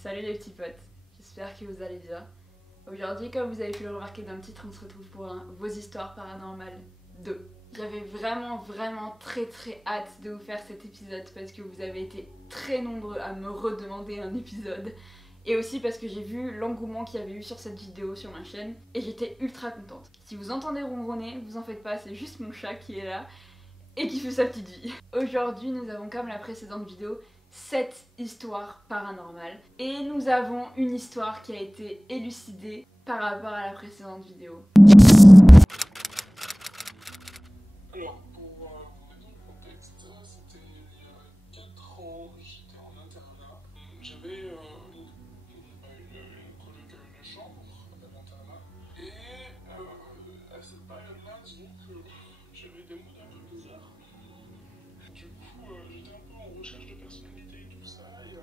Salut les petits potes, j'espère que vous allez bien. Aujourd'hui, comme vous avez pu le remarquer dans le titre, on se retrouve pour Vos histoires paranormales 2. J'avais vraiment très hâte de vous faire cet épisode parce que vous avez été très nombreux à me redemander un épisode. Et aussi parce que j'ai vu l'engouement qu'il y avait eu sur cette vidéo sur ma chaîne et j'étais ultra contente. Si vous entendez ronronner, vous en faites pas, c'est juste mon chat qui est là et qui fait sa petite vie. Aujourd'hui, nous avons, comme la précédente vidéo, 7 histoires paranormales. Et nous avons une histoire qui a été élucidée par rapport à la précédente vidéo. Alors, pour vous mettre dans le contexte, c'était il y a 4 ans, j'étais en internat. J'avais une coloc de chambre à l'internat. Et à cette période-là, disons que j'avais des moods un peu bizarres. Du coup, j'étais un peu en recherche de personnalité et tout ça. Et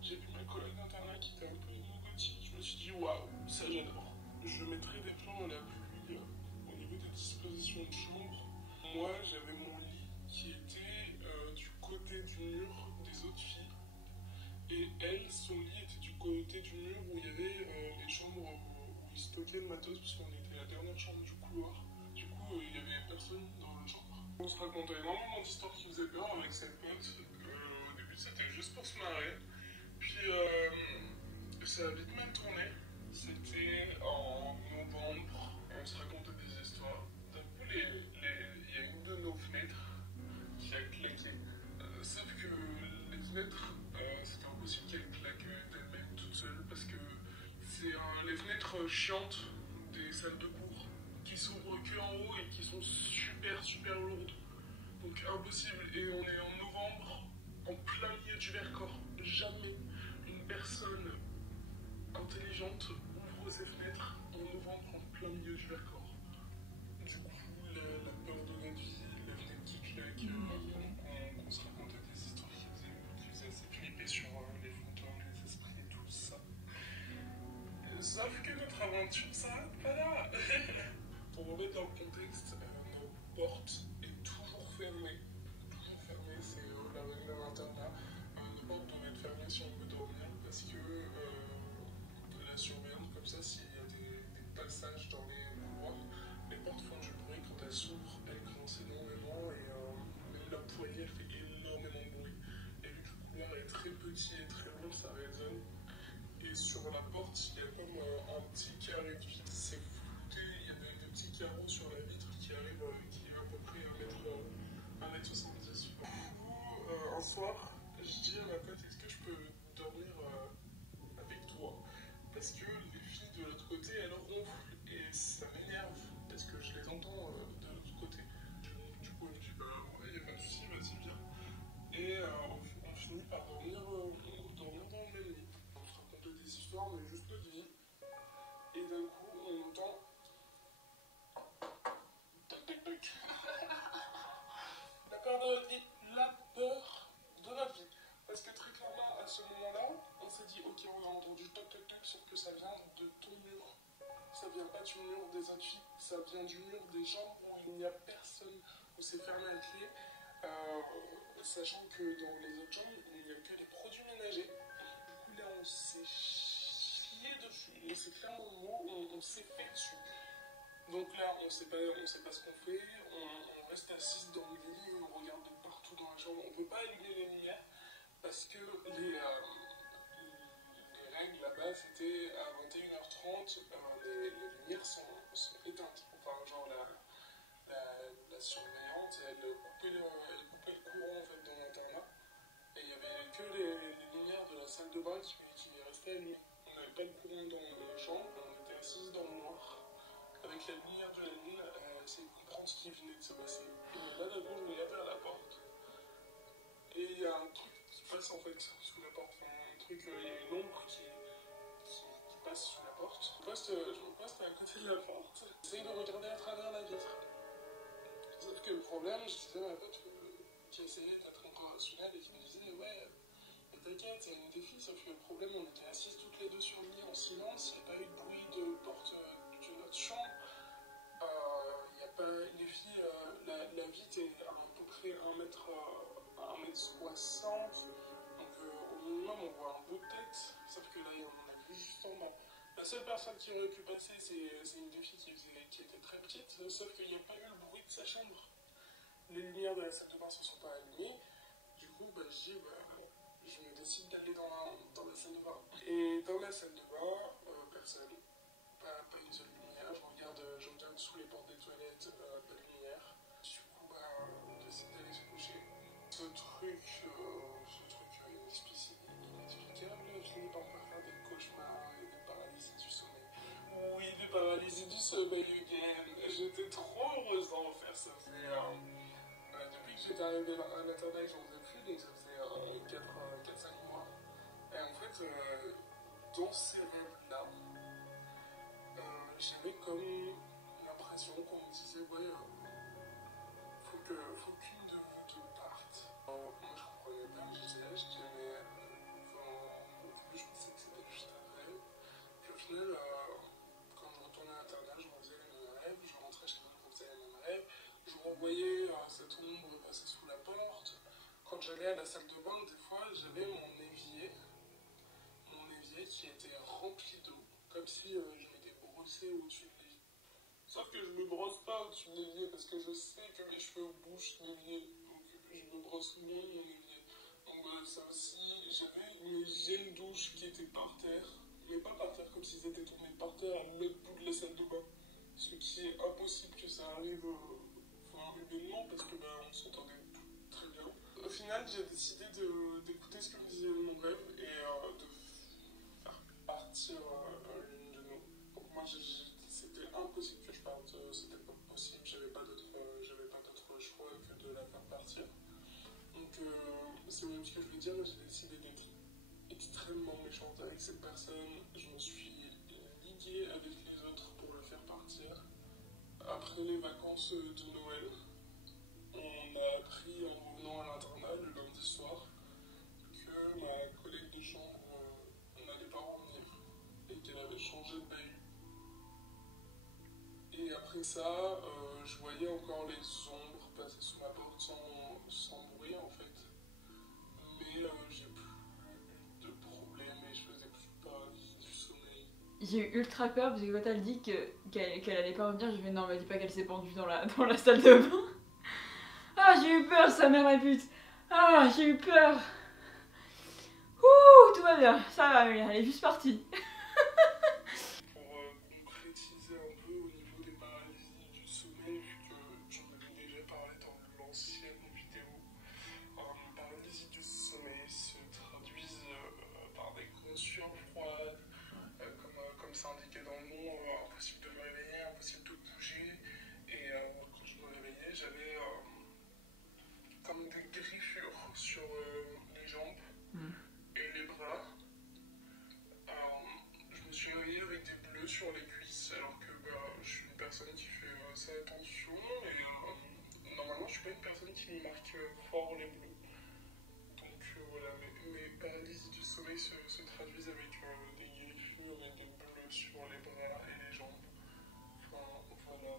j'ai vu ma coloc d'internat qui était un peu gothique. Je me suis dit, waouh, ça j'adore. Je mettrai des plans dans la pluie au niveau des dispositions de chambre. Moi, j'avais mon lit qui était du côté du mur des autres filles. Et elle, son lit était du côté du mur où il y avait les chambres où ils stockaient le matos, puisqu'on était la dernière chambre du couloir. Du coup, il n'y avait personne dans la chambre. On se racontait énormément d'histoires qui faisaient peur avec cette pote. Au début, c'était juste pour se marrer. Puis, ça a vite mal tourné. C'était en novembre. On se racontait des histoires. D'un coup, il y a une de nos fenêtres qui a claqué. Sauf que les fenêtres, c'était impossible qu'elles claquent d'elles-mêmes toutes seules parce que c'est les fenêtres chiantes des salles de cours qui s'ouvrent que en haut et qui sont super lourdes. Donc impossible. Et on est en novembre, en plein milieu du Vercors. Jamais une personne intelligente ouvre ses fenêtres en novembre en plein milieu du Vercors. Du coup, la peur de notre vie, la fenêtre qui claque, on se racontait des histoires qui faisaient assez flipper sur les fantômes, les esprits et tout ça. Sauf que notre aventure s'arrête pas là. Pour vous mettre dans le contexte, nos portes est toujours fermée. Toujours fermée, c'est la règle de l'internat. Nos portes doivent être fermées si on veut dormir parce que la surveillance, comme ça, s'il y a des passages dans les couloirs, les portes font du bruit quand elles s'ouvrent, elles grincent énormément et même la poignée fait énormément de bruit. Et vu que le couloir est très petit et très long, ça résonne. Et sur la porte, il y a comme un petit carré de vitre, c'est flouté, il y a des petits carreaux sur la vitre qui arrivent, qui est à peu près 1m70. Du coup, un soir, je dis à ma pote, est-ce que je peux dormir avec toi? Parce que les filles de l'autre côté, elles ronflent et ça m'énerve parce que je les entends de l'autre côté. Du coup, elle me dit, bah ouais, y a pas de soucis, vas-y, viens. Et on finit par dormir dans le même lit. On se racontait des histoires, mais juste notre vie. Et d'un coup, on entend. Toc toc toc. La peur de notre vie. La peur de notre vie. Parce que très clairement, à ce moment-là, on s'est dit, ok, on a entendu toc toc toc, sauf que ça vient de ton mur. Ça vient pas du mur des autres filles, ça vient du mur des chambres où il n'y a personne, où c'est fermé à clé. Sachant que dans les autres chambres, il n'y a que des produits ménagers. Du coup, là, on s'est chié dessus. Et c'est clairement le mot, on s'est fait dessus. Donc là, on sait pas ce qu'on fait. On reste assis dans le lit, on regarde de partout dans la chambre. On peut pas allumer les lumières parce que les règles là-bas, c'était à 21h30, les lumières sont éteintes. Enfin, genre la surveillante, elle coupait le courant en fait dans l'internat. Et il n'y avait que les lumières de la salle de bain qui restaient allumées. On n'avait pas de courant dans la chambre, on était assis dans le noir. Avec la lumière de la lune, essayer de comprendre ce qui venait de se passer. Et là, d'un coup, je regarde à la porte. Et il y a un truc qui passe en fait sous la porte. Enfin, il y a une ombre qui passe sous la porte. Je me poste à côté de la porte. J'essaye de regarder à travers la vitre. Sauf que le problème, je disais à ma pote qui essayait d'être encore rationnelle et qui me disait, ouais, t'inquiète, c'est une des filles, sauf que le problème, on était assises toutes les deux sur le lit en silence, il n'y a pas eu de bruit de porte de notre chambre. Il n'y a pas les filles, la vitre est à peu près 1m60, donc au minimum on voit un bout de tête, Sauf que là, on a vu justement. La seule personne qui aurait pu passer, c'est une des filles qui était très petite, sauf qu'il n'y a pas eu le bruit de sa chambre. Les lumières de la salle de bain ne se sont pas allumées. Du coup, je me décide d'aller dans la salle de bain. Et dans la salle de bain, personne. Pas une seule lumière. Je regarde sous les portes des toilettes, pas de lumière. Du coup, on décide d'aller se coucher. Ce truc inexplicable finit par me faire des cauchemars et des paralysies du sommeil. Oui, des paralysies du sommeil, j'étais trop heureuse d'en faire. Ça faisait, depuis que j'étais arrivée à l'internat, j'en faisais plus, donc ça faisait 4-5 mois. Et en fait, dans ces rêves-là, j'avais comme l'impression qu'on me disait, ouais, faut qu'une de vous deux parte. Moi, je comprenais pas, j'étais là, je disais, mais au début, je pensais que c'était juste un rêve. Puis au final, quand je retournais à l'internat, je refaisais les mêmes rêves, je rentrais chez moi, je refaisais les mêmes rêves, je revoyais cette ombre passer sous la porte. Quand j'allais à la salle de bain, des fois, j'avais mon évier qui était rempli d'eau, comme si je m'étais brossé au-dessus de l'évier. Sauf que je me brosse pas au-dessus de l'évier parce que je sais que mes cheveux bougent l'évier, donc je me brosse loin de mon évier. Donc ça aussi, j'avais mes gels douche qui étaient par terre, mais pas par terre comme s'ils étaient tournés par terre à l'autre bout de la salle de bain. Ce qui est impossible que ça arrive humainement parce que on s'entendait très bien. Au final, j'ai décidé d'écouter ce que me disait mon rêve et de faire partir l'une de nous. Pour moi, c'était impossible que je parte, c'était pas possible, j'avais pas d'autre choix que de la faire partir. Donc, c'est même ce que je veux dire, j'ai décidé d'être extrêmement méchante avec cette personne. Je me suis liguée avec les autres pour le faire partir. Après les vacances de Noël, on a appris en revenant à l'internat le lundi soir que ma collègue de chambre n'allait pas revenir et qu'elle avait changé de bahut. Et après ça, je voyais encore les ombres passer sous ma porte sans bruit en fait. Mais j'ai plus de problème et je faisais plus de paralysie du sommeil. J'ai eu ultra peur parce que quand elle dit qu'elle allait pas revenir, je vais non, mais dis pas qu'elle s'est pendue dans la salle de bain. Ah, j'ai eu peur, sa mère la pute. Ah, j'ai eu peur. Ouh, tout va bien, ça va, elle est juste partie. Pour concrétiser un peu au niveau des paralysies du sommeil, vu que j'en avais déjà parlé dans l'ancienne vidéo, paralysie du sommeil se traduisent par des grosses sueurs froides, comme c'est indiqué dans le nom, impossible de me réveiller, impossible de bouger. Et quand je me réveillais, j'avais comme des griffures sur les jambes et les bras. Je me suis réveillée avec des bleus sur les cuisses, alors que je suis une personne qui fait assez attention. Et normalement, je suis pas une personne qui me marque fort les bleus. Donc voilà, mes paralysies du sommeil se traduisent avec des griffures et des bleus sur les bras et les jambes. Enfin, voilà.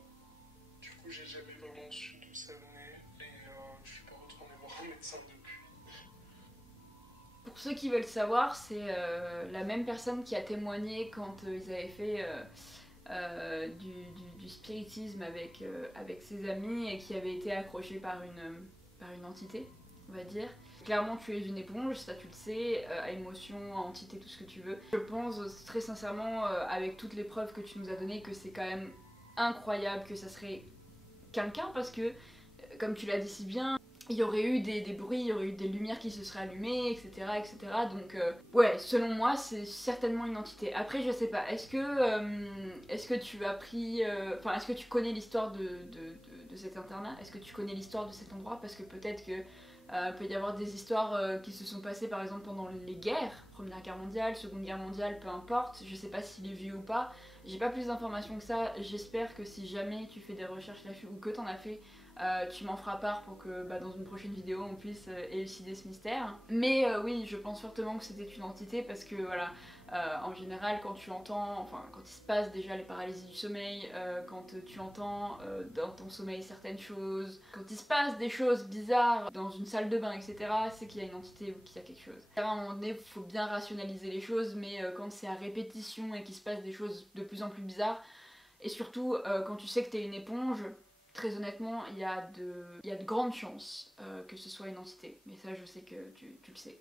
Du coup, j'ai jamais vraiment su d'où ça venait et je suis pas retournée voir un médecin depuis. Pour ceux qui veulent savoir, c'est la même personne qui a témoigné quand ils avaient fait du spiritisme avec ses amis et qui avait été accroché par une entité, on va dire. Clairement, tu es une éponge, ça tu le sais, à émotion, à entité, tout ce que tu veux. Je pense très sincèrement, avec toutes les preuves que tu nous as données, que c'est quand même incroyable que ça serait quelqu'un parce que, comme tu l'as dit si bien, il y aurait eu des bruits, il y aurait eu des lumières qui se seraient allumées, etc. etc. Donc, ouais, selon moi, c'est certainement une entité. Après, je sais pas, est-ce que tu as pris. Enfin, est-ce que tu connais l'histoire de cet internat? Est-ce que tu connais l'histoire de cet endroit? Parce que peut-être que. Peut y avoir des histoires qui se sont passées par exemple pendant les guerres, Première Guerre mondiale, Seconde Guerre mondiale, peu importe, je sais pas s'il est vieux ou pas, j'ai pas plus d'informations que ça, j'espère que si jamais tu fais des recherches là-dessus ou que t'en as fait, tu m'en feras part pour que dans une prochaine vidéo on puisse élucider ce mystère. Mais oui, je pense fortement que c'était une entité parce que voilà, En général, quand tu entends, enfin quand il se passe déjà les paralysies du sommeil, quand tu entends dans ton sommeil certaines choses, quand il se passe des choses bizarres dans une salle de bain, etc., c'est qu'il y a une entité ou qu'il y a quelque chose. À un moment donné, il faut bien rationaliser les choses, mais quand c'est à répétition et qu'il se passe des choses de plus en plus bizarres, et surtout quand tu sais que t'es une éponge, très honnêtement, il y a de grandes chances que ce soit une entité. Mais ça, je sais que tu le sais.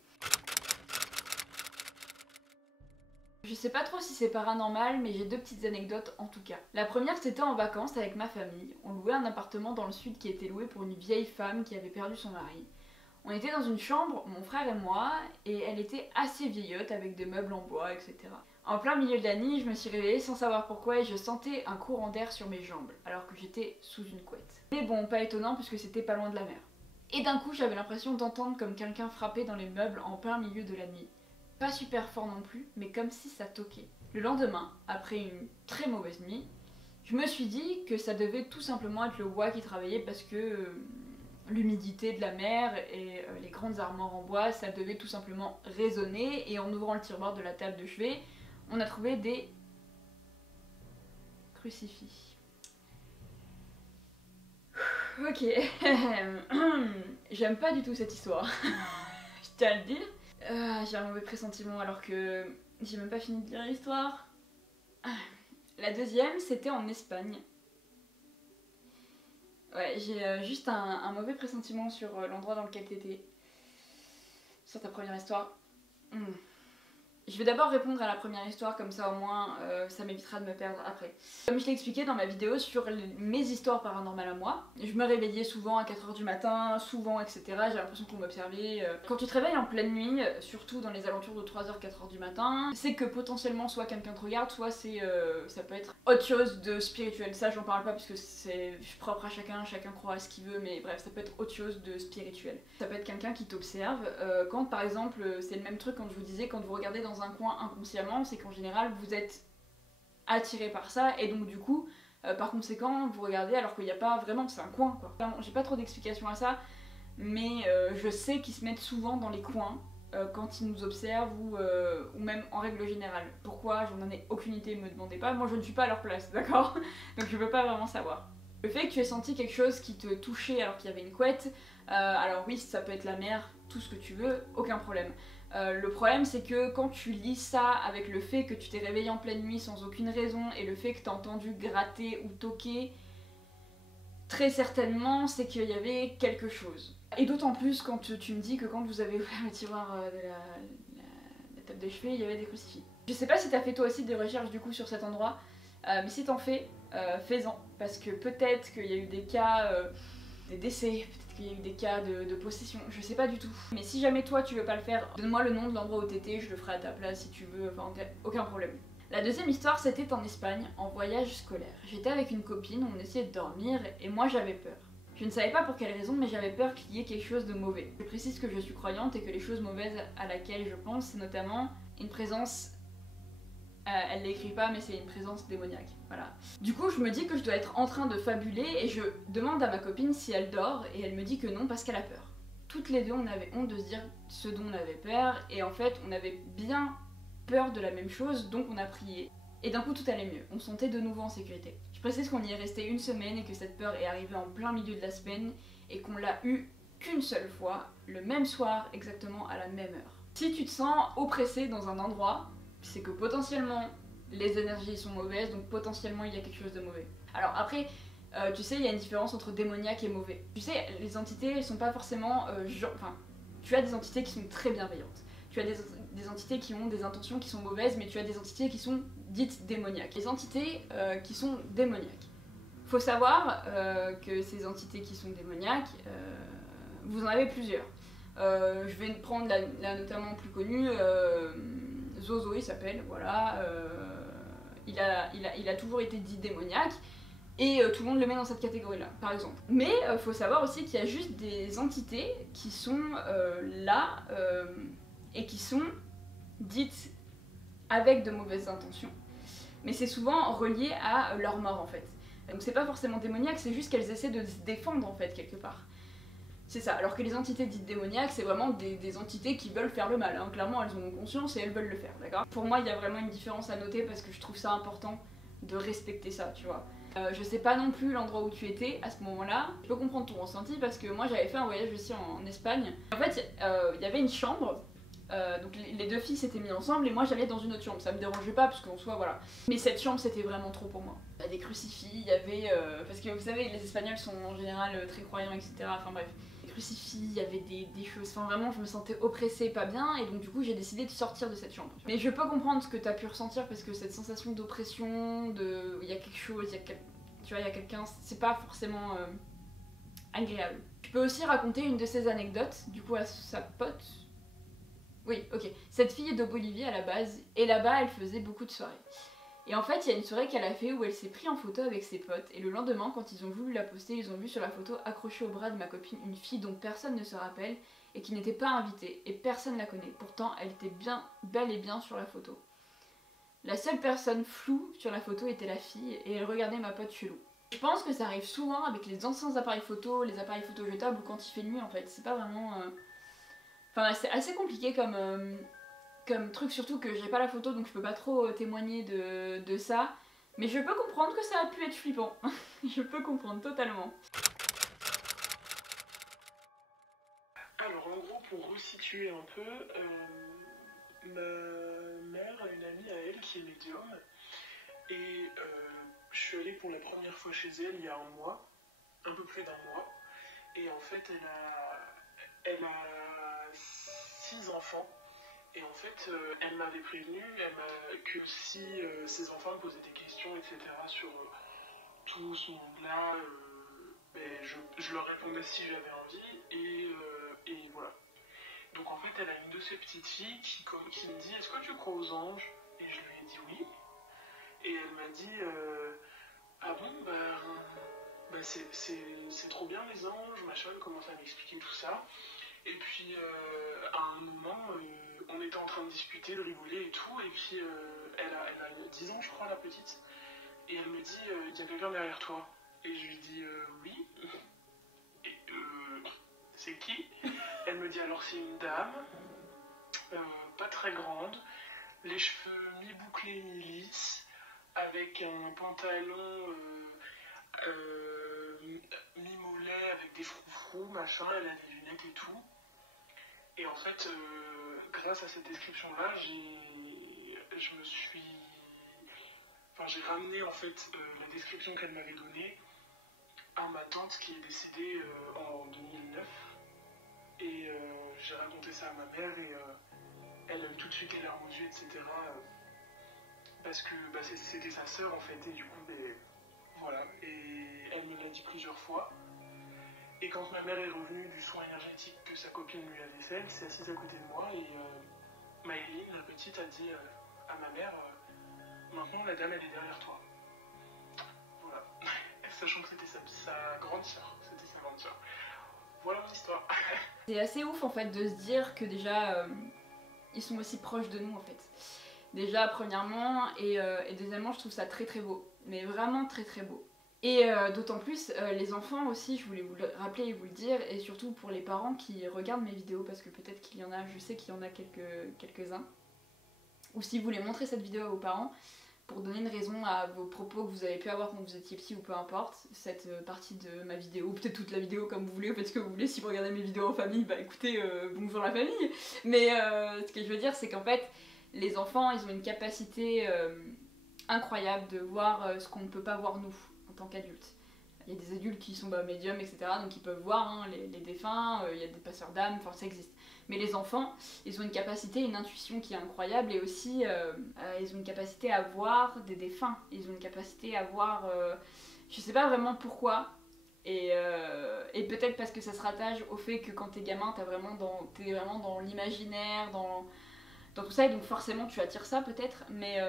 Je sais pas trop si c'est paranormal, mais j'ai deux petites anecdotes en tout cas. La première, c'était en vacances avec ma famille. On louait un appartement dans le sud qui était loué pour une vieille femme qui avait perdu son mari. On était dans une chambre, mon frère et moi, et elle était assez vieillotte avec des meubles en bois, etc. En plein milieu de la nuit, je me suis réveillée sans savoir pourquoi et je sentais un courant d'air sur mes jambes, alors que j'étais sous une couette. Mais bon, pas étonnant puisque c'était pas loin de la mer. Et d'un coup, j'avais l'impression d'entendre comme quelqu'un frapper dans les meubles en plein milieu de la nuit. Pas super fort non plus, mais comme si ça toquait. Le lendemain, après une très mauvaise nuit, je me suis dit que ça devait tout simplement être le bois qui travaillait parce que l'humidité de la mer et les grandes armoires en bois, ça devait tout simplement résonner. Et en ouvrant le tiroir de la table de chevet, on a trouvé des crucifix. Ok, j'aime pas du tout cette histoire, je tiens à le dire. J'ai un mauvais pressentiment alors que j'ai même pas fini de lire l'histoire. La deuxième, c'était en Espagne. Ouais, j'ai juste un mauvais pressentiment sur l'endroit dans lequel t'étais. Sur ta première histoire. Je vais d'abord répondre à la première histoire, comme ça au moins ça m'évitera de me perdre après. Comme je l'ai expliqué dans ma vidéo sur mes histoires paranormales à moi, je me réveillais souvent à 4h du matin, souvent etc. J'ai l'impression qu'on m'observait. Quand tu te réveilles en pleine nuit, surtout dans les alentours de 3h, 4h du matin, c'est que potentiellement soit quelqu'un te regarde, soit ça peut être autre chose de spirituel. Ça j'en parle pas parce que c'est propre à chacun croit à ce qu'il veut, mais bref, ça peut être autre chose de spirituel. Ça peut être quelqu'un qui t'observe. Quand par exemple, c'est le même truc quand je vous disais, quand vous regardez dans un coin inconsciemment, c'est qu'en général vous êtes attiré par ça et donc du coup par conséquent vous regardez alors qu'il n'y a pas vraiment, c'est un coin quoi. J'ai pas trop d'explications à ça, mais je sais qu'ils se mettent souvent dans les coins quand ils nous observent ou même en règle générale. Pourquoi, j'en ai aucune idée, me demandez pas, moi je ne suis pas à leur place, d'accord? Donc je peux pas vraiment savoir. Le fait que tu aies senti quelque chose qui te touchait alors qu'il y avait une couette, alors oui, ça peut être la mer, tout ce que tu veux, aucun problème. Le problème c'est que quand tu lis ça avec le fait que tu t'es réveillé en pleine nuit sans aucune raison et le fait que tu as entendu gratter ou toquer, très certainement c'est qu'il y avait quelque chose. Et d'autant plus quand tu me dis que quand vous avez ouvert le tiroir de la table de chevet, il y avait des crucifix. Je sais pas si t'as fait toi aussi des recherches du coup sur cet endroit, mais si t'en fais, fais-en, parce que peut-être qu'il y a eu des cas, des décès, peut-être qu'il y a eu des cas de possession, je sais pas du tout. Mais si jamais toi tu veux pas le faire, donne-moi le nom de l'endroit où t'étais, je le ferai à ta place si tu veux, enfin aucun problème. La deuxième histoire c'était en Espagne, en voyage scolaire. J'étais avec une copine, on essayait de dormir et moi j'avais peur. Je ne savais pas pour quelle raison, mais j'avais peur qu'il y ait quelque chose de mauvais. Je précise que je suis croyante et que les choses mauvaises à laquelle je pense, c'est notamment une présence... elle l'écrit pas, mais c'est une présence démoniaque, voilà. Du coup, je me dis que je dois être en train de fabuler et je demande à ma copine si elle dort et elle me dit que non parce qu'elle a peur. Toutes les deux, on avait honte de se dire ce dont on avait peur et en fait, on avait bien peur de la même chose, donc on a prié. Et d'un coup, tout allait mieux. On se sentait de nouveau en sécurité. Je précise qu'on y est resté une semaine et que cette peur est arrivée en plein milieu de la semaine et qu'on l'a eue qu'une seule fois, le même soir, exactement à la même heure. Si tu te sens oppressé dans un endroit, c'est que potentiellement les énergies sont mauvaises, donc potentiellement il y a quelque chose de mauvais. Alors après, tu sais, il y a une différence entre démoniaque et mauvais. Tu sais, les entités, elles sont pas forcément... enfin, tu as des entités qui sont très bienveillantes. Tu as des entités qui ont des intentions qui sont mauvaises, mais tu as des entités qui sont dites démoniaques. Les entités qui sont démoniaques. Faut savoir que ces entités qui sont démoniaques, vous en avez plusieurs. Je vais prendre la notamment plus connue, Zozo il s'appelle, voilà. Il a toujours été dit démoniaque. Et tout le monde le met dans cette catégorie-là, par exemple. Mais faut savoir aussi qu'il y a juste des entités qui sont là et qui sont dites avec de mauvaises intentions. Mais c'est souvent relié à leur mort en fait. Donc c'est pas forcément démoniaque, c'est juste qu'elles essaient de se défendre en fait quelque part. C'est ça, alors que les entités dites démoniaques, c'est vraiment des entités qui veulent faire le mal, hein. Clairement elles ont conscience et elles veulent le faire, d'accord? Pour moi il y a vraiment une différence à noter parce que je trouve ça important de respecter ça, tu vois. Je sais pas non plus l'endroit où tu étais à ce moment-là, je peux comprendre ton ressenti parce que moi j'avais fait un voyage aussi en Espagne. En fait il y avait une chambre, donc les deux filles s'étaient mis ensemble et moi j'allais dans une autre chambre, ça me dérangeait pas parce qu'en soi voilà. Mais cette chambre c'était vraiment trop pour moi. Il y a des crucifix, il y avait... parce que vous savez les Espagnols sont en général très croyants etc. Enfin bref. Crucifix, il y avait des choses, enfin vraiment je me sentais oppressée, pas bien, et donc du coup j'ai décidé de sortir de cette chambre. Mais je peux comprendre ce que t'as pu ressentir parce que cette sensation d'oppression, il y a quelque chose, tu vois, il y a quelqu'un, c'est pas forcément agréable. Je peux aussi raconter une de ces anecdotes, du coup à sa pote. Oui, ok. Cette fille est de Bolivie à la base, et là-bas elle faisait beaucoup de soirées. Et en fait, il y a une soirée qu'elle a fait où elle s'est pris en photo avec ses potes. Et le lendemain, quand ils ont voulu la poster, ils ont vu sur la photo accrochée au bras de ma copine une fille dont personne ne se rappelle et qui n'était pas invitée. Et personne ne la connaît. Pourtant, elle était bien, bel et bien sur la photo. La seule personne floue sur la photo était la fille et elle regardait ma pote chelou. Je pense que ça arrive souvent avec les anciens appareils photo, les appareils photo jetables ou quand il fait nuit en fait. C'est pas vraiment... Enfin, c'est assez compliqué comme truc, surtout que j'ai pas la photo donc je peux pas trop témoigner de ça, mais je peux comprendre que ça a pu être flippant. Je peux comprendre totalement. Alors en gros, pour resituer un peu, ma mère a une amie à elle qui est médium et je suis allée pour la première fois chez elle il y a un mois, un peu plus d'un mois, et en fait elle a 6 enfants. Et en fait, elle m'avait prévenu que si ses enfants me posaient des questions, etc., sur tout ce monde-là, ben, je leur répondais si j'avais envie, et voilà. Donc en fait, elle a une de ses petites filles qui me dit « Est-ce que tu crois aux anges ?» Et je lui ai dit oui. Et elle m'a dit « Ah bon, c'est trop bien les anges, machin », elle commence à m'expliquer tout ça. Et puis à un moment, on était en train de discuter, de rigoler et tout, et puis elle a 10 ans je crois la petite, et elle me dit il y a quelqu'un derrière toi. Et je lui dis oui. Et c'est qui? Elle me dit alors c'est une dame, pas très grande, les cheveux mi-bouclés mi-lisses, avec un pantalon mi-mollet avec des froufrous, machin, elle a des lunettes et tout. Et en fait, grâce à cette description-là, j'ai ramené en fait la description qu'elle m'avait donnée à ma tante qui est décédée en 2009. Et j'ai raconté ça à ma mère et elle a eu tout de suite les larmes aux yeux, etc. Parce que c'était sa sœur en fait, et du coup, voilà. Et elle me l'a dit plusieurs fois. Et quand ma mère est revenue du soin énergétique que sa copine lui a laissé, elle s'est assise à côté de moi et Maëline, la petite, a dit à ma mère maintenant la dame elle est derrière toi. Voilà. Sachant que c'était sa grande sœur. C'était sa grande sœur. Voilà mon histoire. C'est assez ouf en fait de se dire que déjà ils sont aussi proches de nous en fait. Déjà premièrement et deuxièmement je trouve ça très très beau. Mais vraiment très très beau. Et d'autant plus, les enfants aussi, je voulais vous le rappeler et vous le dire, et surtout pour les parents qui regardent mes vidéos, parce que peut-être qu'il y en a, je sais qu'il y en a quelques-uns, ou si vous voulez montrer cette vidéo à vos parents, pour donner une raison à vos propos que vous avez pu avoir quand vous étiez petit ou peu importe, cette partie de ma vidéo, ou peut-être toute la vidéo comme vous voulez, ou peut-être ce que vous voulez, si vous regardez mes vidéos en famille, bah écoutez, bonjour la famille. Mais ce que je veux dire, c'est qu'en fait, les enfants, ils ont une capacité incroyable de voir ce qu'on ne peut pas voir nous. En tant qu'adulte. Il y a des adultes qui sont médiums, etc. Donc ils peuvent voir hein, les défunts, il y a des passeurs d'âme, enfin ça existe. Mais les enfants, ils ont une capacité, une intuition qui est incroyable et aussi ils ont une capacité à voir des défunts. Ils ont une capacité à voir, je sais pas vraiment pourquoi. Et peut-être parce que ça se rattache au fait que quand t'es gamin, t'es vraiment dans l'imaginaire, dans tout ça. Et donc forcément tu attires ça peut-être. Mais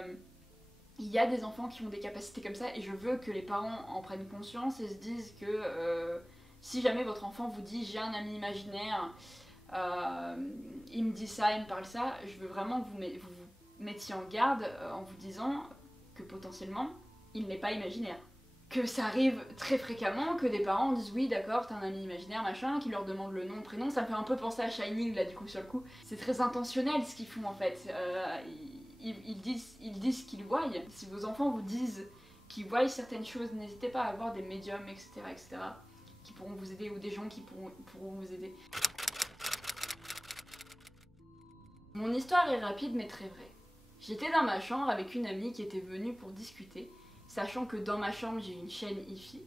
il y a des enfants qui ont des capacités comme ça et je veux que les parents en prennent conscience et se disent que si jamais votre enfant vous dit j'ai un ami imaginaire, il me dit ça, il me parle ça, je veux vraiment que vous mettiez en garde en vous disant que potentiellement il n'est pas imaginaire, que ça arrive très fréquemment que des parents disent oui d'accord t'as un ami imaginaire machin, qui leur demande le nom, le prénom, ça me fait un peu penser à Shining là du coup sur le coup. C'est très intentionnel ce qu'ils font en fait, ils disent ce qu'ils voient. Si vos enfants vous disent qu'ils voient certaines choses, n'hésitez pas à avoir des médiums etc qui pourront vous aider ou des gens qui pourront vous aider. Mon histoire est rapide mais très vraie. J'étais dans ma chambre avec une amie qui était venue pour discuter. Sachant que dans ma chambre j'ai une chaîne hi-fi,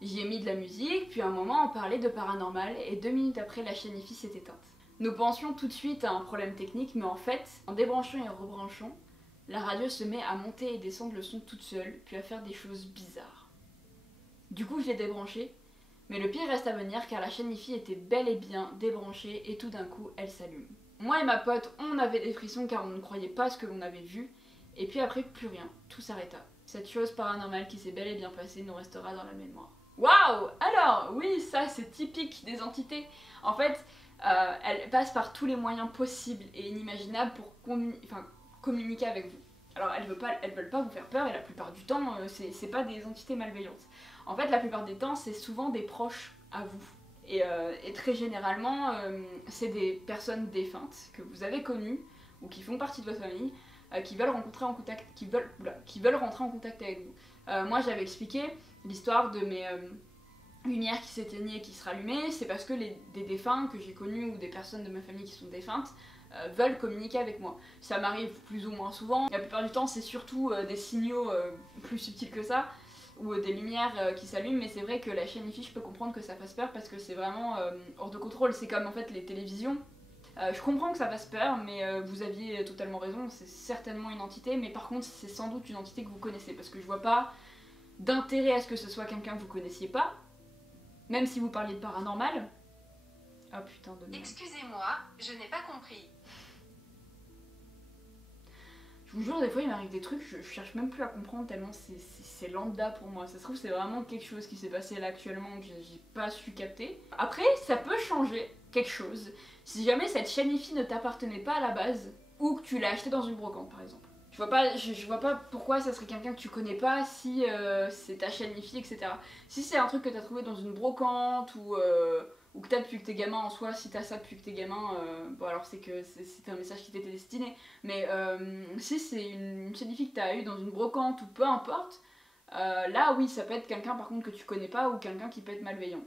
j'y ai mis de la musique, puis à un moment on parlait de paranormal et 2 minutes après la chaîne hi-fi s'est éteinte. Nous pensions tout de suite à un problème technique, mais en fait, en débranchant et rebranchant, la radio se met à monter et descendre le son toute seule, puis à faire des choses bizarres. Du coup je l'ai débranchée, mais le pire reste à venir car la chaîne hi-fi était bel et bien débranchée et tout d'un coup elle s'allume. Moi et ma pote, on avait des frissons car on ne croyait pas ce que l'on avait vu, et puis après plus rien, tout s'arrêta. Cette chose paranormale qui s'est bel et bien passée nous restera dans la mémoire. Waouh! Alors, oui, ça c'est typique des entités. En fait, elles passent par tous les moyens possibles et inimaginables pour communiquer avec vous. Alors, elles veulent pas vous faire peur et la plupart du temps, c'est pas des entités malveillantes. En fait, la plupart des temps, c'est souvent des proches à vous. Et très généralement, c'est des personnes défuntes que vous avez connues ou qui font partie de votre famille, qui veulent rentrer en contact avec vous. Moi j'avais expliqué l'histoire de mes lumières qui s'éteignaient et qui se rallumaient, c'est parce que des défunts que j'ai connus ou des personnes de ma famille qui sont défuntes veulent communiquer avec moi. Ça m'arrive plus ou moins souvent. La plupart du temps c'est surtout des signaux plus subtils que ça, ou des lumières qui s'allument, mais c'est vrai que la chaîne hi-fi je peux comprendre que ça fasse peur parce que c'est vraiment hors de contrôle, c'est comme en fait les télévisions. Je comprends que ça fasse peur, mais vous aviez totalement raison, c'est certainement une entité, mais par contre c'est sans doute une entité que vous connaissez, parce que je vois pas d'intérêt à ce que ce soit quelqu'un que vous connaissiez pas, même si vous parliez de paranormal. Ah putain de merde. Excusez-moi, je n'ai pas compris. Je vous jure, des fois il m'arrive des trucs, je cherche même plus à comprendre tellement c'est lambda pour moi. Ça se trouve c'est vraiment quelque chose qui s'est passé là actuellement que j'ai pas su capter. Après, ça peut changer quelque chose si jamais cette chaîne hi-fi ne t'appartenait pas à la base, ou que tu l'as acheté dans une brocante par exemple. Je vois pas pourquoi ça serait quelqu'un que tu connais pas si c'est ta chaîne hi-fi, etc. Si c'est un truc que t'as trouvé dans une brocante ou que t'as depuis que t'es gamin en soi, si t'as ça depuis que t'es gamin, bon alors c'est que c'était un message qui t'était destiné, mais si c'est une chaîne hi-fi que t'as eu dans une brocante ou peu importe, là oui ça peut être quelqu'un par contre que tu connais pas ou quelqu'un qui peut être malveillant.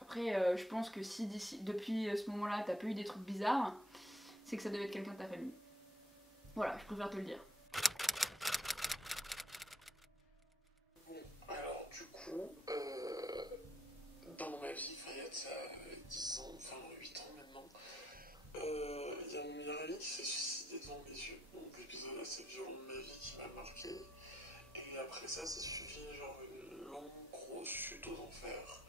Après je pense que si depuis ce moment là t'as pas eu des trucs bizarres, c'est que ça devait être quelqu'un de ta famille. Voilà, je préfère te le dire. Alors du coup, dans ma vie, il y a de ça 10 ans, enfin 8 ans maintenant, il y a mon meilleur ami qui s'est suicidé devant mes yeux. Donc l'épisode assez violent de ma vie qui m'a marqué. Et après ça, c'est suivi genre une longue grosse chute aux enfers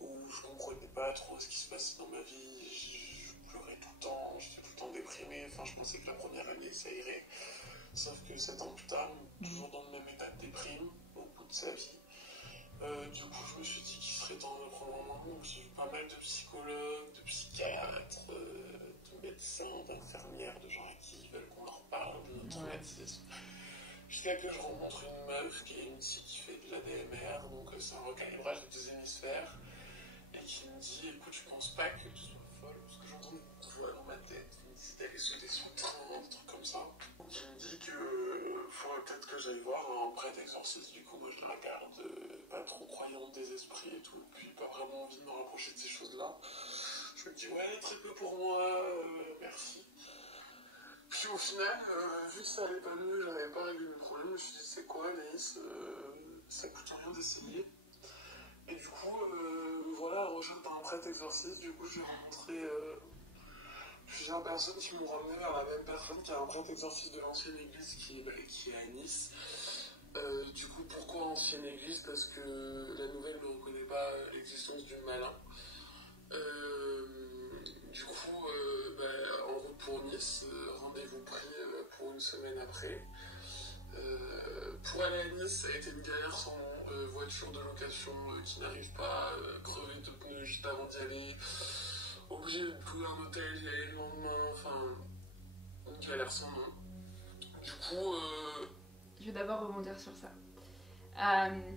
où je comprenais pas trop ce qui se passait dans ma vie. Je pleurais tout le temps, j'étais tout le temps déprimé. Enfin, je pensais que la première année ça irait. Sauf que 7 ans plus tard, toujours dans le même état de déprime au bout de sa vie. Du coup, je me suis dit qu'il serait temps de prendre en main. Donc, j'ai vu pas mal de psychologues, de psychiatres, de médecins, d'infirmières, de gens à qui veulent qu'on leur parle de notre traumatisme. Jusqu'à que je rencontre une meuf qui est une psy qui fait de l'ADMR, donc c'est un recalibrage des 2 hémisphères, et qui me dit écoute, je pense pas que tu sois folle, parce que j'entends des voix dans ma tête, qui me disent d'aller sauter sur le train, des trucs comme ça. Donc il me dit que faudrait peut-être que j'aille voir un prêtre exorciste. Du coup, moi je la regarde, pas trop croyante des esprits et tout, puis pas vraiment envie de me rapprocher de ces choses-là. Je me dis ouais, très peu pour moi, merci. Puis au final, vu que ça allait pas mieux, j'avais pas réglé le problème, je me suis dit c'est quoi Anaïs, ça coûte rien d'essayer. Et du coup, voilà, à la recherche d'un prêtre exorciste, du coup j'ai rencontré plusieurs personnes qui m'ont ramené vers la même personne, qui est un prêtre exorciste de l'ancienne église qui est à Nice. Du coup, pourquoi ancienne église? Parce que la nouvelle ne reconnaît pas l'existence du malin. Du coup, en route pour Nice, rendez-vous pris pour une semaine après. Pour aller à Nice, ça a été une galère sans voiture de location qui n'arrive pas, crever de pneus juste avant d'y aller, obligé de trouver un hôtel, y aller le lendemain, enfin, une galère sans nom. Du coup, Je vais d'abord rebondir sur ça.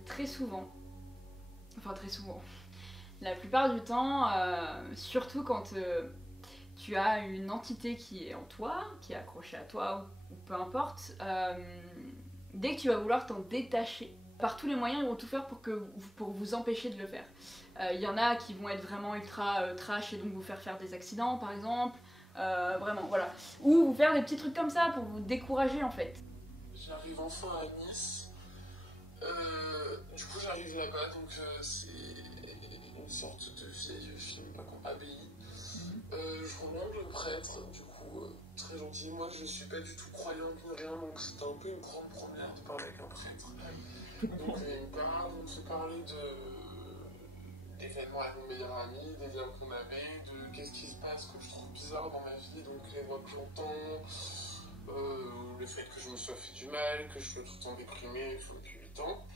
Très souvent, la plupart du temps, surtout quand tu as une entité qui est en toi, qui est accrochée à toi ou peu importe, dès que tu vas vouloir t'en détacher, par tous les moyens ils vont tout faire pour vous empêcher de le faire. Il y en a qui vont être vraiment ultra trash et donc vous faire des accidents par exemple, vraiment voilà. Ou vous faire des petits trucs comme ça pour vous décourager en fait. J'arrive enfin à Nice. Du coup j'arrive là-bas, donc c'est une sorte de vieil film abbaye. Je rencontre le prêtre, du coup très gentil. Moi je suis pas du tout croyante ni rien, donc c'était un peu une grande première de parler avec un prêtre. Donc on s'est parlé d'événements avec mon meilleur ami, des liens qu'on avait, de qu'est-ce qui se passe que je trouve bizarre dans ma vie, donc les voix que j'entends, le fait que je me sois fait du mal, que je sois tout le temps déprimé depuis 8 ans.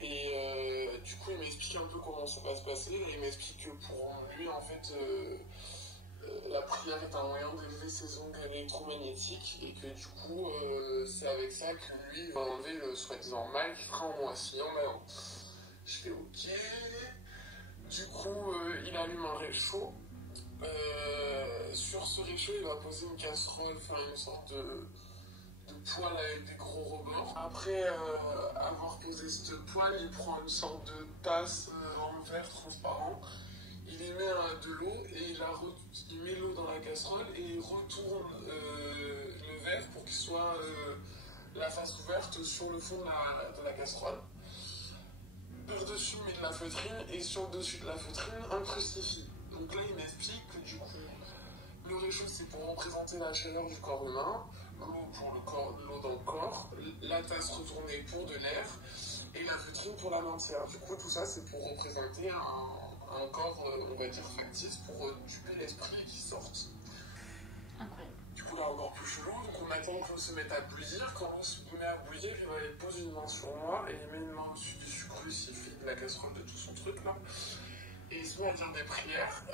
Et du coup il m'explique un peu comment ça va se passer, et il m'explique que pour lui en fait la prière est un moyen d'élever ses ondes électromagnétiques et que du coup c'est avec ça que lui va enlever le soi-disant mal qui fera en moi. Sinon je fais ok. Du coup il allume un réchaud. Sur ce réchaud il va poser une casserole, enfin une sorte de poêle avec des gros rebords. Après avoir posé cette poêle, il prend une sorte de tasse en verre transparent. Il y met de l'eau et il met l'eau dans la casserole et il retourne le verre pour qu'il soit la face ouverte sur le fond de la casserole. Par-dessus, il met de la feutrine et sur le dessus de la feutrine, un crucifix. Donc là, il m'explique que du coup, le réchaud, c'est pour représenter la chaleur du corps humain, l'eau pour l'eau dans le corps, la tasse retournée pour de l'air et la feutrine pour la matière. Du coup, tout ça, c'est pour représenter un corps, on va dire, factice pour duper l'esprit qui sorte. Incroyable. Du coup, là, encore plus chelou, donc on attend qu'on se mette à bouillir. Quand on se met à bouillir, il pose une main sur moi et il met une main au-dessus du crucifix, de la casserole, de tout son truc là. Et il se met à dire des prières.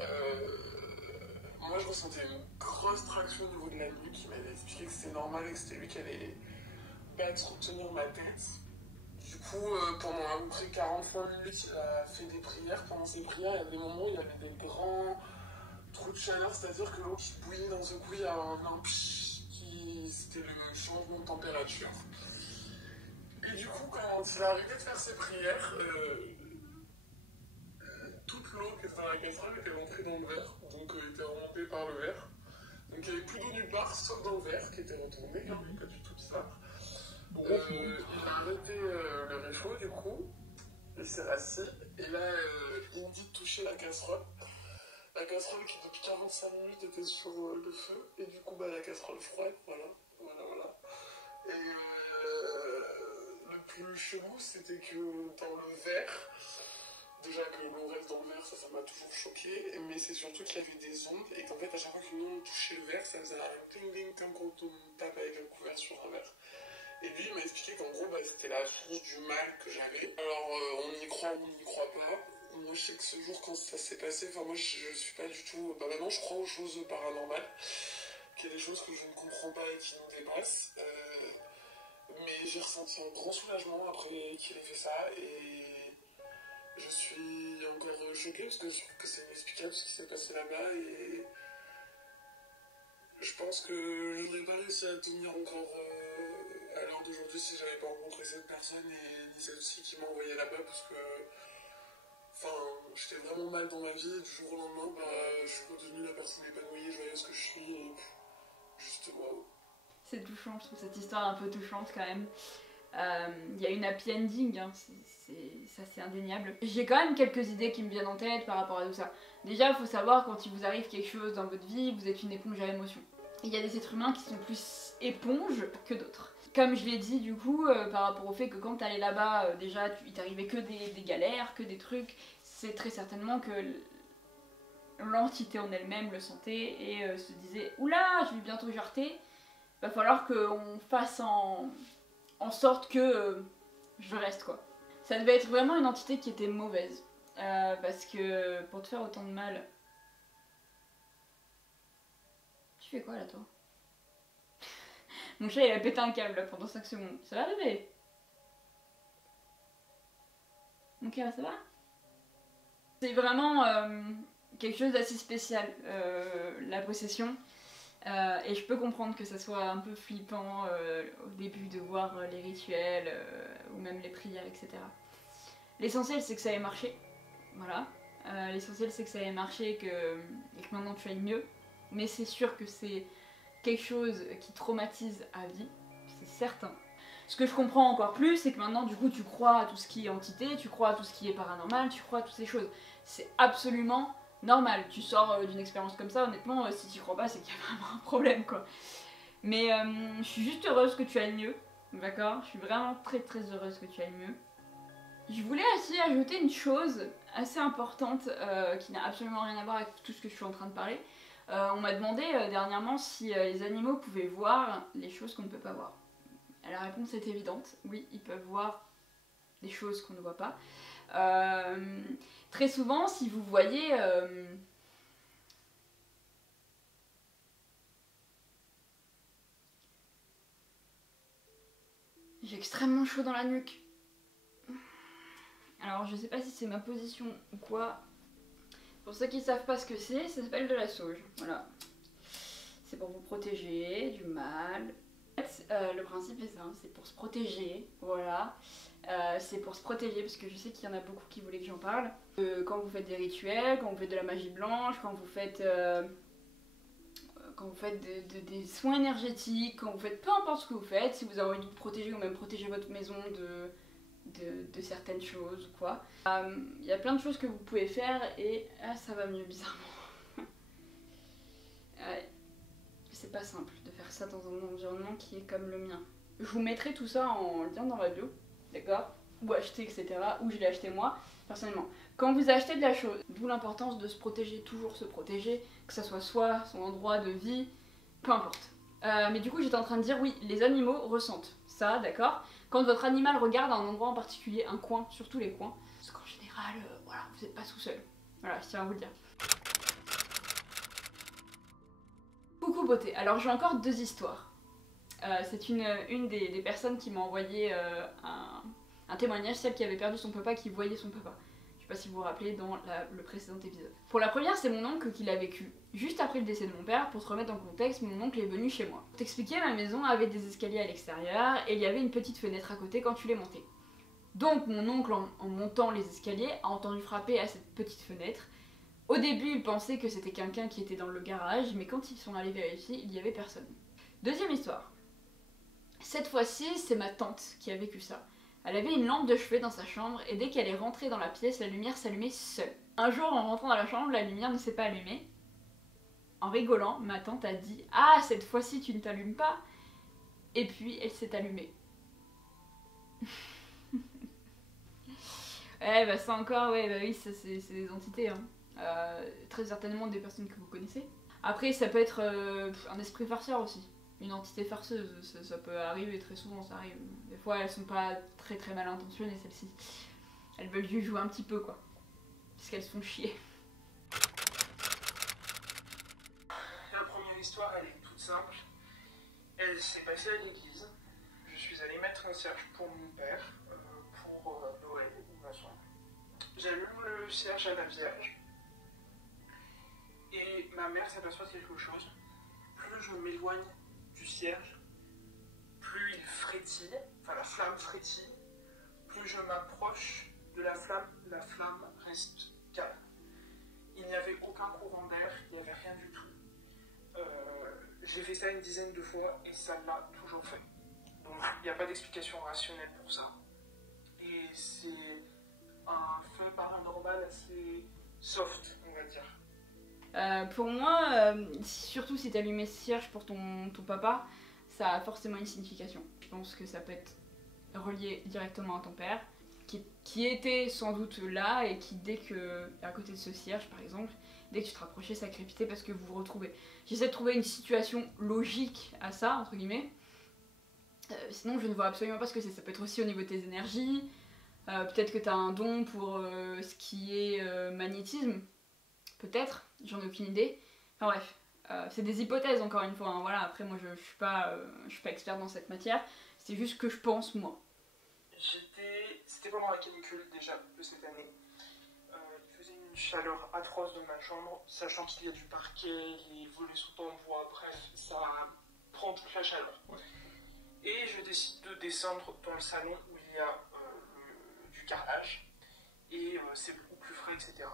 Moi, je ressentais une grosse traction au niveau de la nuque. Il m'avait expliqué que c'était normal et que c'était lui qui allait battre, tenir ma tête. Du coup, pendant à peu près 45 minutes, il a fait des prières. Pendant ces prières, il y avait des moments où il y avait des grands trous de chaleur, c'est-à-dire que l'eau qui bouillit d'un seul coup, il y a un psh c'était le changement de température. Et du coup, quand il est arrivé de faire ses prières, toute l'eau qui était dans la casserole était rentrée dans le verre, donc était remontée par le verre. Donc il n'y avait plus d'eau nulle part, sauf dans le verre qui était retourné, pas du tout bizarre. Il a arrêté le réchaud du coup, il s'est assis, et là il me dit de toucher la casserole. La casserole qui depuis 45 minutes était sur le feu, et du coup la casserole froide, voilà. Et le plus chelou c'était que dans le verre, déjà que l'eau reste dans le verre, ça m'a toujours choqué, mais c'est surtout qu'il y avait des ondes, et qu'en fait à chaque fois qu'on touchait le verre, ça faisait un ting-ding comme quand on tape avec un couvert sur un verre. Et lui, il m'a expliqué qu'en gros, c'était la source du mal que j'avais. Alors, on y croit ou on n'y croit pas. Moi, je sais que ce jour, quand ça s'est passé, enfin, moi, je suis pas du tout... maintenant, je crois aux choses paranormales, qu'il y a des choses que je ne comprends pas et qui nous dépassent. Mais j'ai ressenti un grand soulagement après qu'il ait fait ça, et je suis encore choquée, parce que je trouve que c'est inexplicable ce qui s'est passé là-bas, et je pense que je n'aurais pas réussi à tenir encore... à l'heure d'aujourd'hui si j'avais pas rencontré cette personne et ni celle aussi qui m'a envoyé là-bas, parce que j'étais vraiment mal dans ma vie et du jour au lendemain je suis redevenue la personne épanouie et joyeuse que je suis, et juste waouh. C'est touchant, je trouve cette histoire un peu touchante quand même. Il y a une happy ending, hein, ça c'est indéniable. J'ai quand même quelques idées qui me viennent en tête par rapport à tout ça. Déjà, il faut savoir, quand il vous arrive quelque chose dans votre vie, vous êtes une éponge à émotions. Il y a des êtres humains qui sont plus éponges que d'autres. Comme je l'ai dit du coup, par rapport au fait que quand t'allais là-bas, déjà il t'arrivait que des galères, que des trucs, c'est très certainement que l'entité en elle-même le sentait et se disait « Oula, je vais bientôt jarter, va falloir qu'on fasse en sorte que je reste quoi ». Ça devait être vraiment une entité qui était mauvaise, parce que pour te faire autant de mal... Tu fais quoi là toi? Mon chat il a pété un câble là, pendant 5 secondes. Ça va bébé? Ok, ça va? C'est vraiment quelque chose d'assez spécial, la possession. Et je peux comprendre que ça soit un peu flippant au début de voir les rituels ou même les prières, etc. L'essentiel c'est que ça ait marché, voilà. L'essentiel c'est que ça ait marché et que maintenant tu ailles mieux. Mais c'est sûr que c'est quelque chose qui traumatise à vie, c'est certain. Ce que je comprends encore plus, c'est que maintenant du coup tu crois à tout ce qui est entité, tu crois à tout ce qui est paranormal, tu crois à toutes ces choses. C'est absolument normal. Tu sors d'une expérience comme ça, honnêtement, si tu crois pas, c'est qu'il y a vraiment un problème quoi. Mais je suis juste heureuse que tu ailles mieux, d'accord? Je suis vraiment très très heureuse que tu ailles mieux. Je voulais aussi ajouter une chose assez importante qui n'a absolument rien à voir avec tout ce que je suis en train de parler. On m'a demandé dernièrement si les animaux pouvaient voir les choses qu'on ne peut pas voir. La réponse est évidente, oui, ils peuvent voir des choses qu'on ne voit pas. Très souvent, si vous voyez... J'ai extrêmement chaud dans la nuque. Alors, je sais pas si c'est ma position ou quoi. Pour ceux qui savent pas ce que c'est, ça s'appelle de la sauge. Voilà. C'est pour vous protéger du mal. Le principe est simple, c'est pour se protéger, voilà. C'est pour se protéger parce que je sais qu'il y en a beaucoup qui voulaient que j'en parle. Quand vous faites des rituels, quand vous faites de la magie blanche, quand vous faites des soins énergétiques, quand vous faites peu importe ce que vous faites, si vous avez envie de vous protéger ou même protéger votre maison de certaines choses ou quoi. Il y a plein de choses que vous pouvez faire et ça va mieux bizarrement. C'est pas simple de faire ça dans un environnement qui est comme le mien. Je vous mettrai tout ça en lien dans la bio, d'accord? Ou acheter, etc. Ou je l'ai acheté moi, personnellement. Quand vous achetez de la chose, d'où l'importance de se protéger, toujours se protéger, que ça soit soi, son endroit de vie, peu importe. Mais du coup, j'étais en train de dire, oui, les animaux ressentent ça, d'accord? Quand votre animal regarde un endroit en particulier, un coin, surtout les coins, parce qu'en général, voilà, vous n'êtes pas tout seul. Voilà, je tiens à vous le dire. Coucou beauté, alors j'ai encore deux histoires. C'est une des personnes qui m'a envoyé un témoignage, celle qui avait perdu son papa, qui voyait son papa. Je sais pas si vous vous rappelez dans le précédent épisode. Pour la première, c'est mon oncle qui l'a vécu. Juste après le décès de mon père, pour se remettre en contexte, mon oncle est venu chez moi. Pour t'expliquer, ma maison avait des escaliers à l'extérieur et il y avait une petite fenêtre à côté quand tu les montais. Donc mon oncle, en montant les escaliers, a entendu frapper à cette petite fenêtre. Au début, il pensait que c'était quelqu'un qui était dans le garage, mais quand ils sont allés vérifier, il n'y avait personne. Deuxième histoire. Cette fois-ci, c'est ma tante qui a vécu ça. Elle avait une lampe de chevet dans sa chambre et dès qu'elle est rentrée dans la pièce, la lumière s'allumait seule. Un jour, en rentrant dans la chambre, la lumière ne s'est pas allumée. En rigolant, ma tante a dit « Ah, cette fois-ci, tu ne t'allumes pas ?» Et puis, elle s'est allumée. Ouais, bah ça encore, ouais, bah oui, ça c'est des entités, hein. Très certainement des personnes que vous connaissez. Après, ça peut être un esprit farceur aussi. Une entité farceuse, ça peut arriver très souvent, ça arrive. Des fois, elles sont pas très très mal intentionnées, celles-ci. Elles veulent juste jouer un petit peu, quoi. Parce qu'elles se font chier. La première histoire, elle est toute simple. Elle s'est passée à l'église. Je suis allé mettre un cierge pour mon père, pour Noël, il me semble. J'allume le cierge à la Vierge. Et ma mère s'aperçoit de quelque chose. Plus je m'éloigne du cierge, plus il frétille, enfin la flamme frétille. Plus je m'approche de la flamme reste calme. Il n'y avait aucun courant d'air, il n'y avait rien du tout. J'ai fait ça une dizaine de fois et ça l'a toujours fait. Donc il n'y a pas d'explication rationnelle pour ça. Et c'est un fait paranormal assez soft, on va dire. Pour moi, surtout si t'allumais ce cierge pour ton papa, ça a forcément une signification. Je pense que ça peut être relié directement à ton père, qui était sans doute là et qui, dès que, à côté de ce cierge par exemple, dès que tu te rapprochais, ça crépitait parce que vous vous retrouvez. J'essaie de trouver une situation logique à ça, entre guillemets. Sinon, je ne vois absolument pas ce que c'est. Ça peut être aussi au niveau de tes énergies. Peut-être que t'as un don pour ce qui est magnétisme. Peut-être, j'en ai aucune idée. Enfin bref, c'est des hypothèses encore une fois, hein. Voilà, après moi je suis pas experte dans cette matière, c'est juste ce que je pense moi. C'était pendant la canicule déjà de cette année. Il faisait une chaleur atroce dans ma chambre, sachant qu'il y a du parquet, les volets sont en bois, bref, ça prend toute la chaleur. Et je décide de descendre dans le salon où il y a du carrelage, et c'est beaucoup plus frais, etc.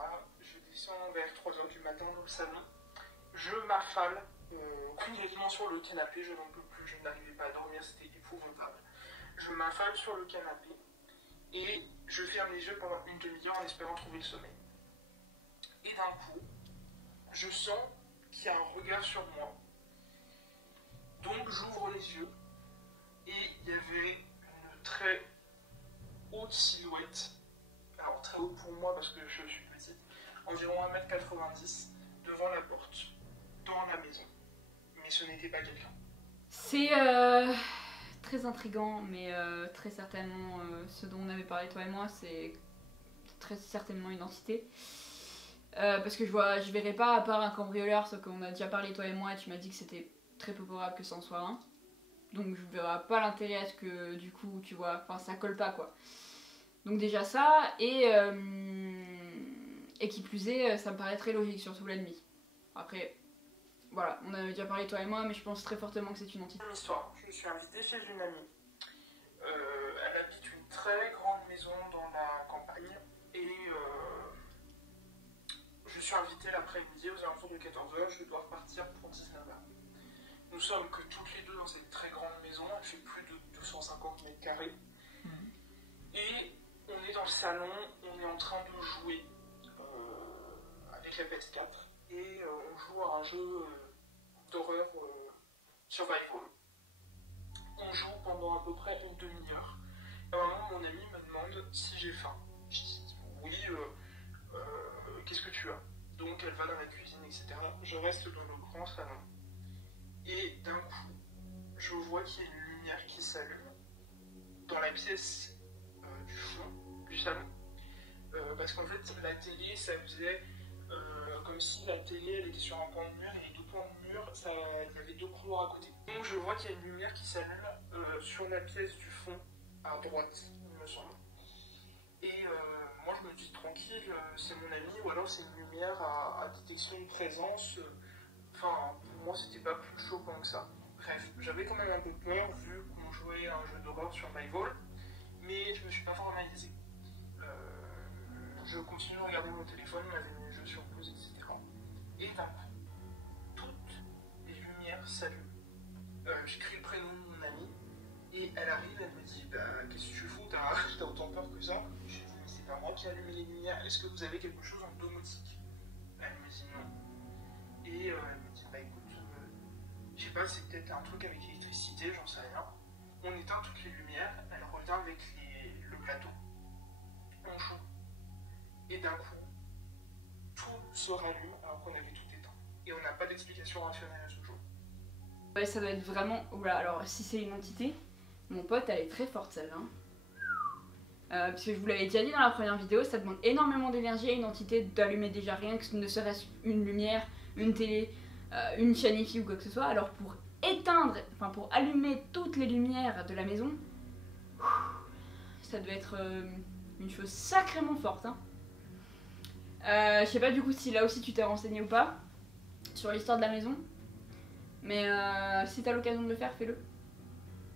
Je descends vers 3h du matin dans le salon, je m'affale complètement sur le canapé, je n'en peux plus, je n'arrivais pas à dormir, c'était épouvantable. Je m'affale sur le canapé, et je ferme les yeux pendant une demi-heure en espérant trouver le sommeil. Et d'un coup, je sens qu'il y a un regard sur moi. Donc j'ouvre les yeux et il y avait une très haute silhouette. Alors très haute pour moi parce que je suis petite, environ 1m90 devant la porte, dans la maison. Mais ce n'était pas quelqu'un. C'est très intriguant, mais très certainement ce dont on avait parlé toi et moi, c'est très certainement une entité. Parce que je verrais pas à part un cambrioleur, ce qu'on a déjà parlé toi et moi, et tu m'as dit que c'était très peu probable que ça en soit un. Donc je verrais pas l'intérêt à ce que du coup, tu vois, enfin ça colle pas quoi. Donc déjà ça, et qui plus est, ça me paraît très logique, surtout la nuit. Après, voilà, on avait déjà parlé toi et moi, mais je pense très fortement que c'est une entité. Une histoire, je suis invitée chez une amie. Elle habite une très grande maison dans la campagne, et je suis invité l'après-midi aux alentours de 14h, je dois repartir pour 19h. Nous sommes que toutes les deux dans cette très grande maison, elle fait plus de 250 mètres carrés. Et on est dans le salon, on est en train de jouer avec la PS4 et on joue à un jeu d'horreur survival. On joue pendant à peu près une demi-heure. À un moment, mon ami me demande si j'ai faim. Je dis oui, qu'est-ce que tu as? Donc elle va dans la cuisine, etc. Je reste dans le grand salon. Et d'un coup, je vois qu'il y a une lumière qui s'allume dans la pièce du fond du salon. Parce qu'en fait, la télé, ça faisait comme si la télé elle était sur un pan de mur, et les deux pans de mur, il y avait deux couloirs à côté. Donc je vois qu'il y a une lumière qui s'allume sur la pièce du fond, à droite, il me semble. Et moi je me dis tranquille, c'est mon ami, ou alors c'est une lumière à détection de présence. Enfin, pour moi c'était pas plus choquant que ça. Bref, j'avais quand même un peu peur vu qu'on jouait à un jeu d'horreur sur survival, mais je me suis pas formalisé. Je continue à regarder mon téléphone, on avait mis les jeux sur pause, etc. Et d'un coup, toutes les lumières s'allument. J'écris le prénom de mon amie, et elle arrive, elle me dit bah, qu'est-ce que tu fous, t'as autant peur que ça? Je lui dis mais c'est pas moi qui ai allumé les lumières, est-ce que vous avez quelque chose en domotique? Elle me dit non. Et elle me dit bah écoute, je sais pas, c'est peut-être un truc avec l'électricité, j'en sais rien. On éteint toutes les lumières, elle revient avec le plateau. On joue. Et d'un coup, tout se rallume alors qu'on avait tout éteint. Et on n'a pas d'explication rationnelle à ce jour. Ouais, ça doit être vraiment... Oula, alors si c'est une entité, mon pote, elle est très forte celle-là. Parce que je vous l'avais déjà dit dans la première vidéo, ça demande énormément d'énergie à une entité d'allumer déjà rien que ne serait-ce une lumière, une télé, une chaîne IFI ou quoi que ce soit. Alors pour éteindre, enfin pour allumer toutes les lumières de la maison, ça doit être une chose sacrément forte. Hein. Je sais pas du coup si là aussi tu t'es renseigné ou pas sur l'histoire de la maison. Mais si t'as l'occasion de le faire, fais-le.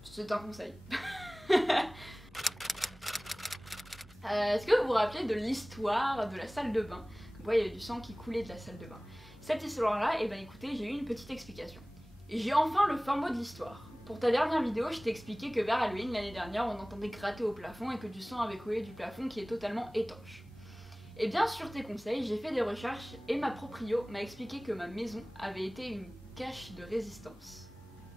C'est un conseil. Est-ce que vous vous rappelez de l'histoire de la salle de bain? Vous voyez, il y avait du sang qui coulait de la salle de bain. Cette histoire-là, et ben écoutez, j'ai eu une petite explication. J'ai enfin le fin mot de l'histoire. Pour ta dernière vidéo, je t'ai expliqué que vers Halloween, l'année dernière, on entendait gratter au plafond et que du sang avait coulé du plafond qui est totalement étanche. Et bien, sur tes conseils, j'ai fait des recherches et ma proprio m'a expliqué que ma maison avait été une cache de résistance.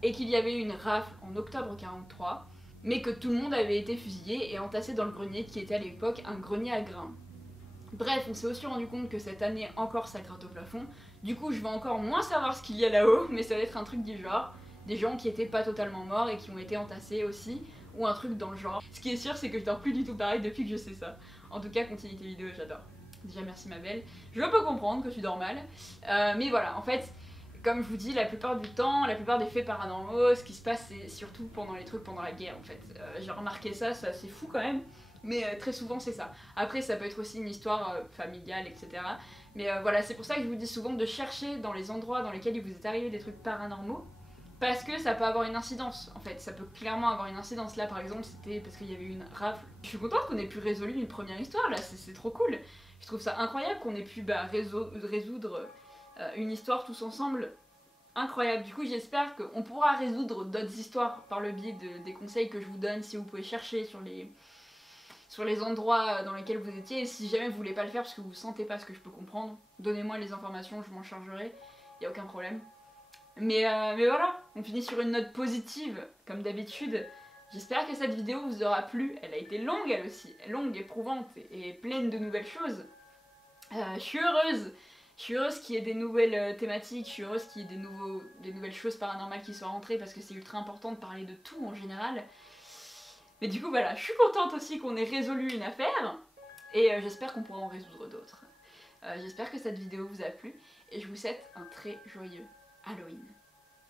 Et qu'il y avait eu une rafle en octobre 43, mais que tout le monde avait été fusillé et entassé dans le grenier qui était à l'époque un grenier à grains. Bref, on s'est aussi rendu compte que cette année encore ça gratte au plafond, du coup je vais encore moins savoir ce qu'il y a là-haut, mais ça va être un truc du genre, des gens qui étaient pas totalement morts et qui ont été entassés aussi, ou un truc dans le genre. Ce qui est sûr c'est que je dors plus du tout pareil depuis que je sais ça. En tout cas, continue tes vidéos, j'adore. Déjà merci ma belle, je peux comprendre que tu dors mal, mais voilà, en fait... Comme je vous dis, la plupart du temps, la plupart des faits paranormaux, ce qui se passe, c'est surtout pendant les trucs pendant la guerre en fait. J'ai remarqué ça, c'est assez fou quand même. Mais très souvent c'est ça. Après ça peut être aussi une histoire familiale, etc. Mais voilà, c'est pour ça que je vous dis souvent de chercher dans les endroits dans lesquels il vous est arrivé des trucs paranormaux. Parce que ça peut avoir une incidence, en fait, ça peut clairement avoir une incidence. Là par exemple c'était parce qu'il y avait eu une rafle. Je suis contente qu'on ait pu résoudre une première histoire là, c'est trop cool. Je trouve ça incroyable qu'on ait pu résoudre une histoire tous ensemble. Incroyable, du coup j'espère qu'on pourra résoudre d'autres histoires par le biais des conseils que je vous donne, si vous pouvez chercher sur les endroits dans lesquels vous étiez, et si jamais vous voulez pas le faire parce que vous sentez pas, ce que je peux comprendre, donnez-moi les informations, je m'en chargerai, y a aucun problème. Mais voilà, on finit sur une note positive, comme d'habitude. J'espère que cette vidéo vous aura plu, elle a été longue elle aussi, longue, éprouvante et pleine de nouvelles choses. Je suis heureuse qu'il y ait des nouvelles thématiques, je suis heureuse qu'il y ait des nouvelles choses paranormales qui soient rentrées parce que c'est ultra important de parler de tout en général. Mais du coup voilà, je suis contente aussi qu'on ait résolu une affaire et j'espère qu'on pourra en résoudre d'autres. J'espère que cette vidéo vous a plu et je vous souhaite un très joyeux Halloween.